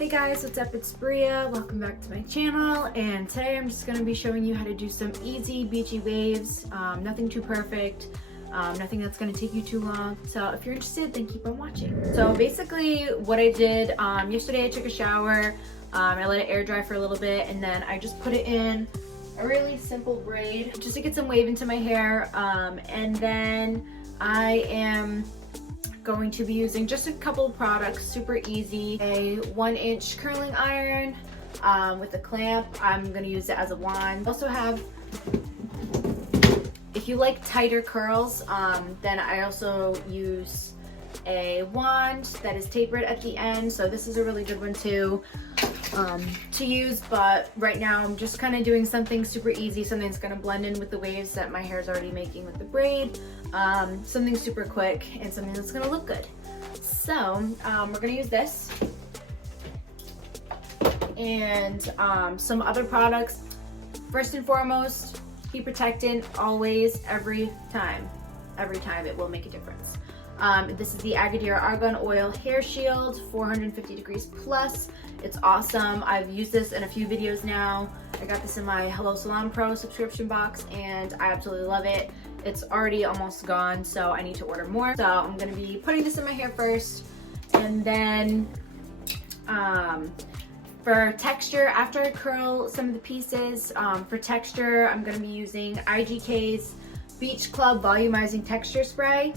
Hey guys, what's up? It's Bria. Welcome back to my channel, and today I'm just going to be showing you how to do some easy beachy waves. Nothing too perfect, nothing that's going to take you too long. So if you're interested, then keep on watching. So basically what I did, yesterday I took a shower, I let it air dry for a little bit, and then I just put it in a really simple braid just to get some wave into my hair, and then I am going to be using just a couple of products, super easy. A 1-inch curling iron with a clamp. I'm going to use it as a wand. I also have, if you like tighter curls, then I also use a wand that is tapered at the end, so this is a really good one too to use. But right now I'm just kind of doing something super easy, something that's going to blend in with the waves that my hair is already making with the braid, something super quick and something that's going to look good. So we're going to use this and some other products. First and foremost, heat protectant, always, every time it will make a difference. This is the Agadir Argan Oil Hair Shield, 450 degrees plus. It's awesome. I've used this in a few videos now. I got this in my Hello Salon Pro subscription box and I absolutely love it. It's already almost gone, so I need to order more. So I'm gonna be putting this in my hair first, and then for texture, after I curl some of the pieces, for texture, I'm gonna be using IGK's Beach Club Volumizing Texture Spray.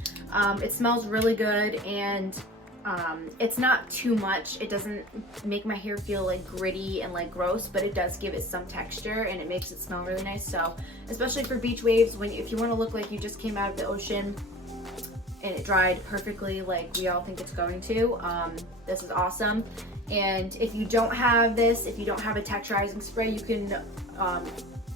It smells really good, and it's not too much. It doesn't make my hair feel like gritty and like gross, but it does give it some texture and it makes it smell really nice. So especially for beach waves, if you want to look like you just came out of the ocean and it dried perfectly like we all think it's going to, this is awesome. And if you don't have this, if you don't have a texturizing spray,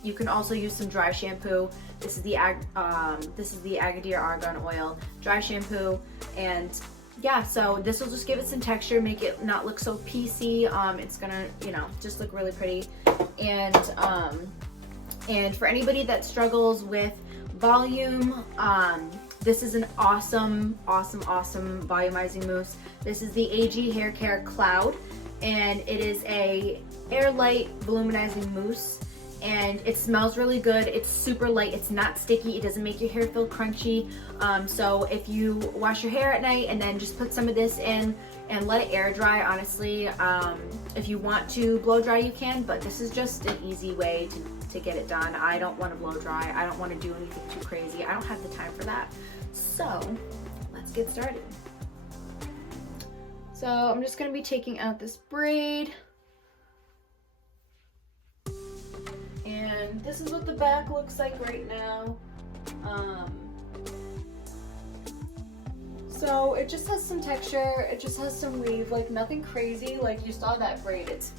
you can also use some dry shampoo. This is the Agadir Argan Oil dry shampoo, and yeah, so this will just give it some texture, make it not look so piecey. It's gonna, just look really pretty. And for anybody that struggles with volume, this is an awesome volumizing mousse. This is the AG Hair Care Cloud, and it is a air light volumizing mousse. And it smells really good. It's super light, it's not sticky, it doesn't make your hair feel crunchy. So if you wash your hair at night and then just put some of this in and let it air dry, honestly, if you want to blow dry you can, but this is just an easy way to get it done. I don't want to blow dry, I don't want to do anything too crazy, I don't have the time for that. So let's get started. So I'm just going to be taking out this braid. And this is what the back looks like right now. So it just has some texture, it just has some weave, like nothing crazy. Like you saw that braid, it's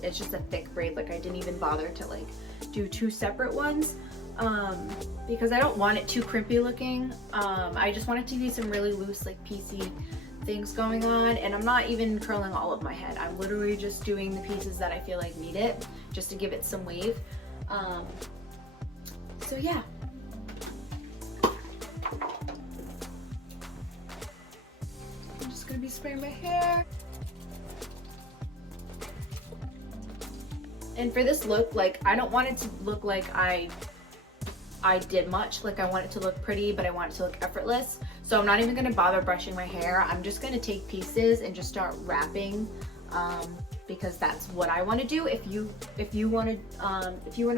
just a thick braid. Like I didn't even bother to like do two separate ones because I don't want it too crimpy looking. I just want it to be some really loose, like piecey things going on, and I'm not even curling all of my head. I'm literally just doing the pieces that I feel like need it, just to give it some wave. So yeah. I'm just gonna be spraying my hair. And for this look, like I don't want it to look like I did much. Like I want it to look pretty, but I want it to look effortless. So I'm not even gonna bother brushing my hair. I'm just gonna take pieces and just start wrapping, because that's what I want to do. If you want to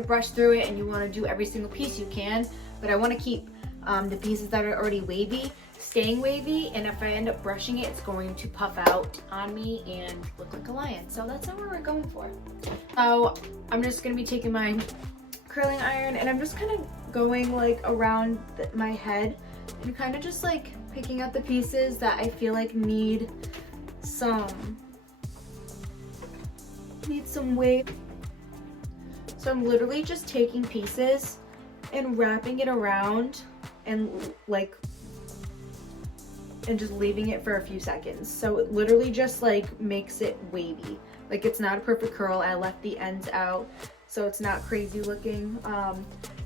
brush through it and you want to do every single piece, you can. But I want to keep the pieces that are already wavy staying wavy, and if I end up brushing it, it's going to puff out on me and look like a lion. So that's not what we're going for. So I'm just gonna be taking my curling iron and I'm just kind of going like around my head and kind of just like picking out the pieces that I feel like need some wave. So I'm literally just taking pieces and wrapping it around and just leaving it for a few seconds. So it literally just like makes it wavy. Like it's not a perfect curl. I left the ends out so it's not crazy looking.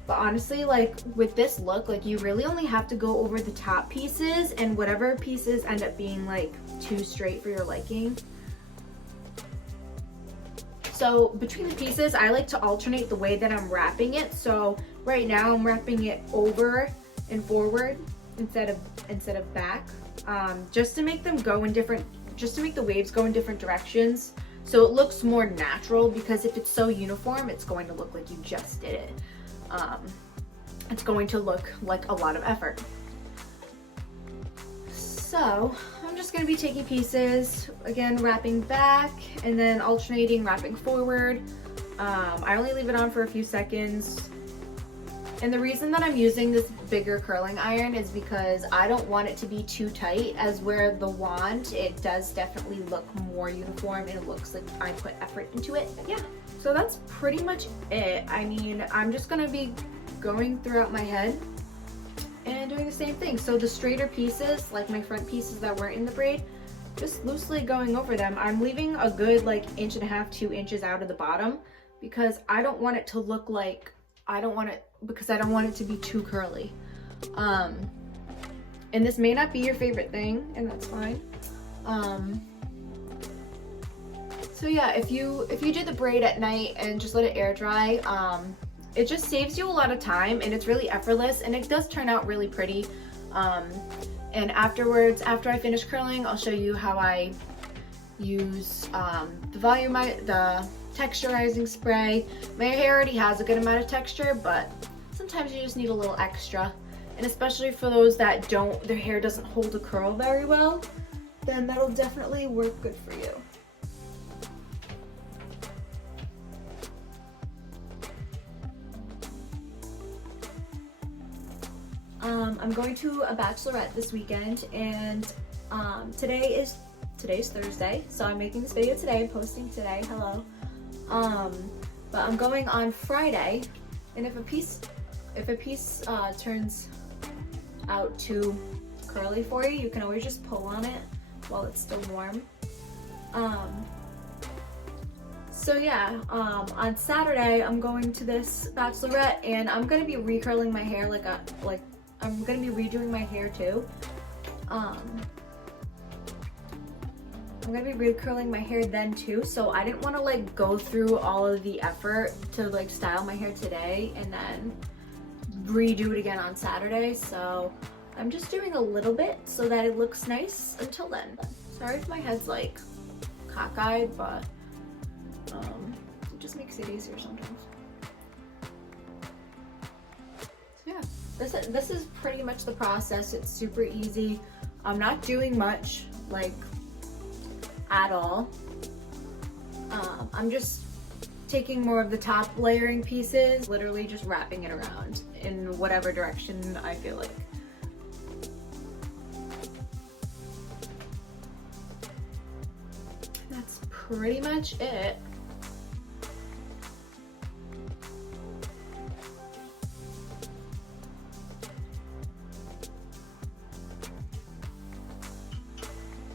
But honestly, like with this look, like you really only have to go over the top pieces, and whatever pieces end up being like too straight for your liking, So between the pieces, I like to alternate the way that I'm wrapping it. So right now I'm wrapping it over and forward instead of back, just to make them go in different, just to make the waves go in different directions. So it looks more natural, because if it's so uniform, it's going to look like you just did it. It's going to look like a lot of effort. So I'm just going to be taking pieces, again, wrapping back and then alternating, wrapping forward. I only leave it on for a few seconds. And the reason that I'm using this bigger curling iron is because I don't want it to be too tight, as where the wand, it does definitely look more uniform and it looks like I put effort into it. But yeah, so that's pretty much it. I mean, I'm just going to be going throughout my head and doing the same thing. So the straighter pieces, like my front pieces that weren't in the braid, just loosely going over them. I'm leaving a good like 1.5 to 2 inches out of the bottom, because I don't want it to look like, I don't want it to be too curly. And this may not be your favorite thing, and that's fine. So yeah, if you do the braid at night and just let it air dry, it just saves you a lot of time, and it's really effortless, and it does turn out really pretty. And afterwards, after I finish curling, I'll show you how I use the texturizing spray. My hair already has a good amount of texture, but sometimes you just need a little extra. And especially for those that their hair doesn't hold a curl very well, then that'll definitely work good for you. I'm going to a bachelorette this weekend, and today's Thursday, so I'm making this video today, posting today, hello. But I'm going on Friday, and if a piece turns out too curly for you, you can always just pull on it while it's still warm. So yeah, on Saturday I'm going to this bachelorette, and I'm gonna be recurling my hair I'm gonna be redoing my hair too. I'm gonna be recurling my hair then too, so I didn't want to like go through all of the effort to like style my hair today and then redo it again on Saturday. So I'm just doing a little bit so that it looks nice until then. Sorry if my head's like cockeyed, but it just makes it easier sometimes. So yeah, this is pretty much the process. It's super easy. I'm not doing much, like, at all. I'm just taking more of the top layering pieces, literally just wrapping it around in whatever direction I feel like. That's pretty much it.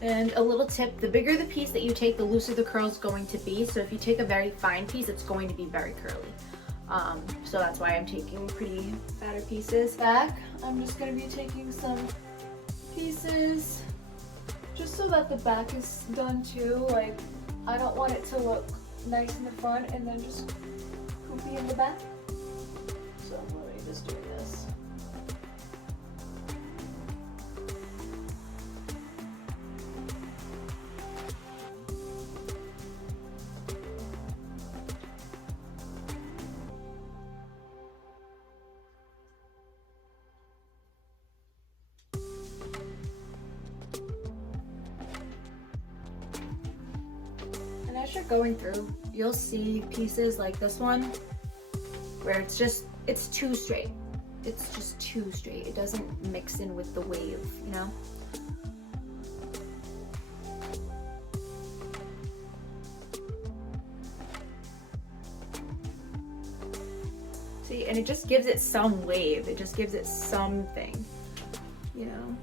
And a little tip, the bigger the piece that you take, the looser the curl is going to be. So if you take a very fine piece, it's going to be very curly. So that's why I'm taking pretty fatter pieces. Back, I'm just going to be taking some pieces just so that the back is done too. Like, I don't want it to look nice in the front and then just poofy in the back. So I'm literally just doing this. And as you're going through, you'll see pieces like this one where it's too straight. It's just too straight. It doesn't mix in with the wave, you know? See, and it just gives it some wave. It just gives it something, you know?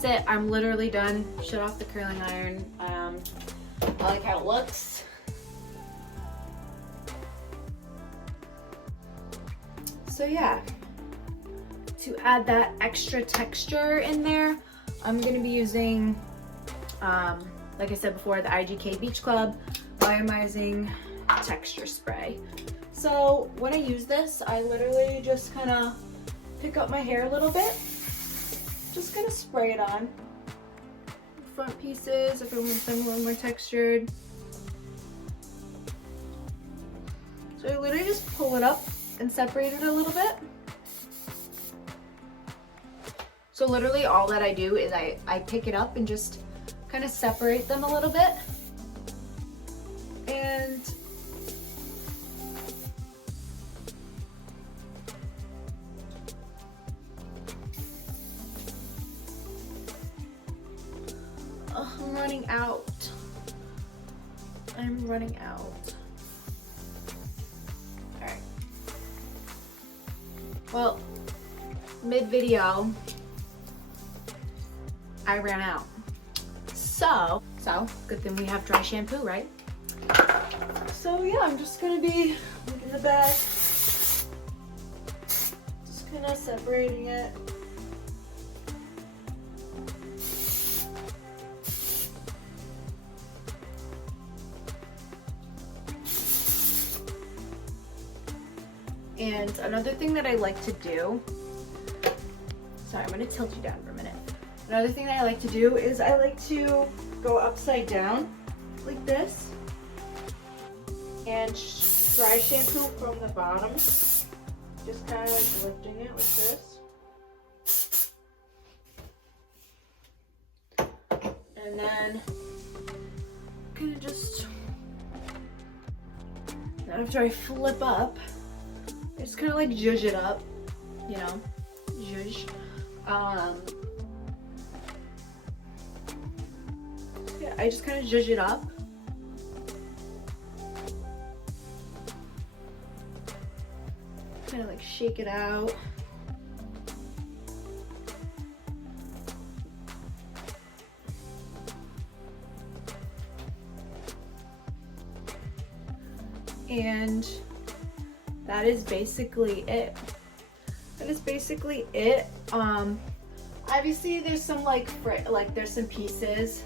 that's it. I'm literally done. Shut off the curling iron. I like how it looks. So yeah, to add that extra texture in there, I'm gonna be using, like I said before, the IGK Beach Club Volumizing Texture Spray. So when I use this, I literally just kind of pick up my hair a little bit, just gonna spray it on front pieces if I want them a little more textured. So I literally just pull it up and separate it a little bit. So literally all that I do is I pick it up and just kind of separate them a little bit. And I'm running out. I'm running out. Alright. Well, mid-video, I ran out. So good thing we have dry shampoo, right? So yeah, I'm just gonna be in the back, just kind of separating it. And another thing that I like to do, sorry, I'm gonna tilt you down for a minute. Another thing that I like to do is I like to go upside down like this and dry shampoo from the bottom, just kind of like lifting it like this. And then kind of just, after I flip up, I just kind of like zhuzh it up, you know, zhuzh. Yeah, I just kind of zhuzh it up. Kind of like shake it out. And that is basically it. That is basically it. Obviously there's some there's some pieces.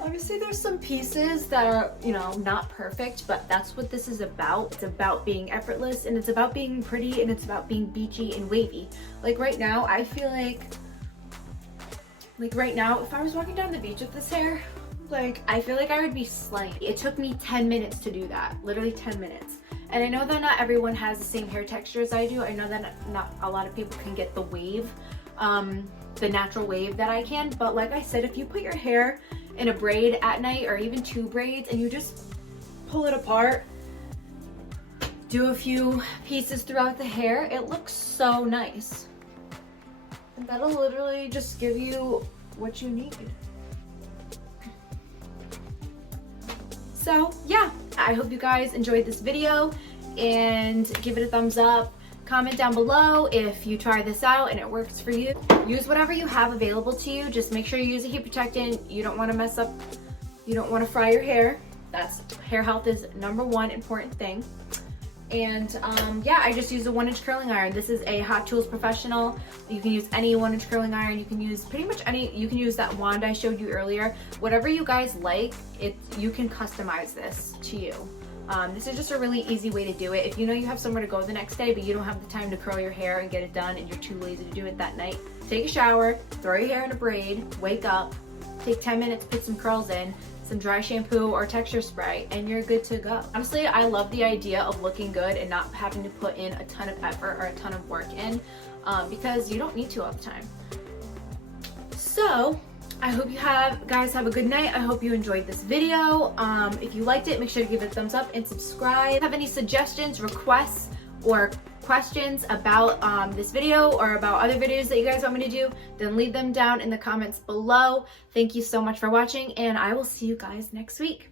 Obviously there's some pieces that are, you know, not perfect, but that's what this is about. It's about being effortless, and it's about being pretty, and it's about being beachy and wavy. Like right now, I feel like right now, if I was walking down the beach with this hair, like I feel like I would be slaying. It took me 10 minutes to do that, literally 10 minutes. And I know that not everyone has the same hair texture as I do. I know that not a lot of people can get the wave, the natural wave that I can. But like I said, if you put your hair in a braid at night, or even 2 braids, and you just pull it apart, do a few pieces throughout the hair, it looks so nice. And that'll literally just give you what you need. So yeah, I hope you guys enjoyed this video, and give it a thumbs up. Comment down below if you try this out and it works for you. Use whatever you have available to you. Just make sure you use a heat protectant. You don't want to mess up, you don't want to fry your hair. Hair health is #1 important thing. And yeah, I just use a 1-inch curling iron. This is a Hot Tools Professional. You can use any 1-inch curling iron. You can use pretty much any, you can use that wand I showed you earlier. Whatever you guys like, you can customize this to you. This is just a really easy way to do it. If you know you have somewhere to go the next day, but you don't have the time to curl your hair and get it done, and you're too lazy to do it that night, take a shower, throw your hair in a braid, wake up, take 10 minutes, put some curls in, some dry shampoo or texture spray, and you're good to go. Honestly, I love the idea of looking good and not having to put in a ton of effort or a ton of work in, because you don't need to all the time. So I hope you guys have a good night. I hope you enjoyed this video. If you liked it, make sure to give it a thumbs up and subscribe. If you have any suggestions, requests, or questions about this video or about other videos that you guys want me to do, then leave them down in the comments below. Thank you so much for watching, and I will see you guys next week.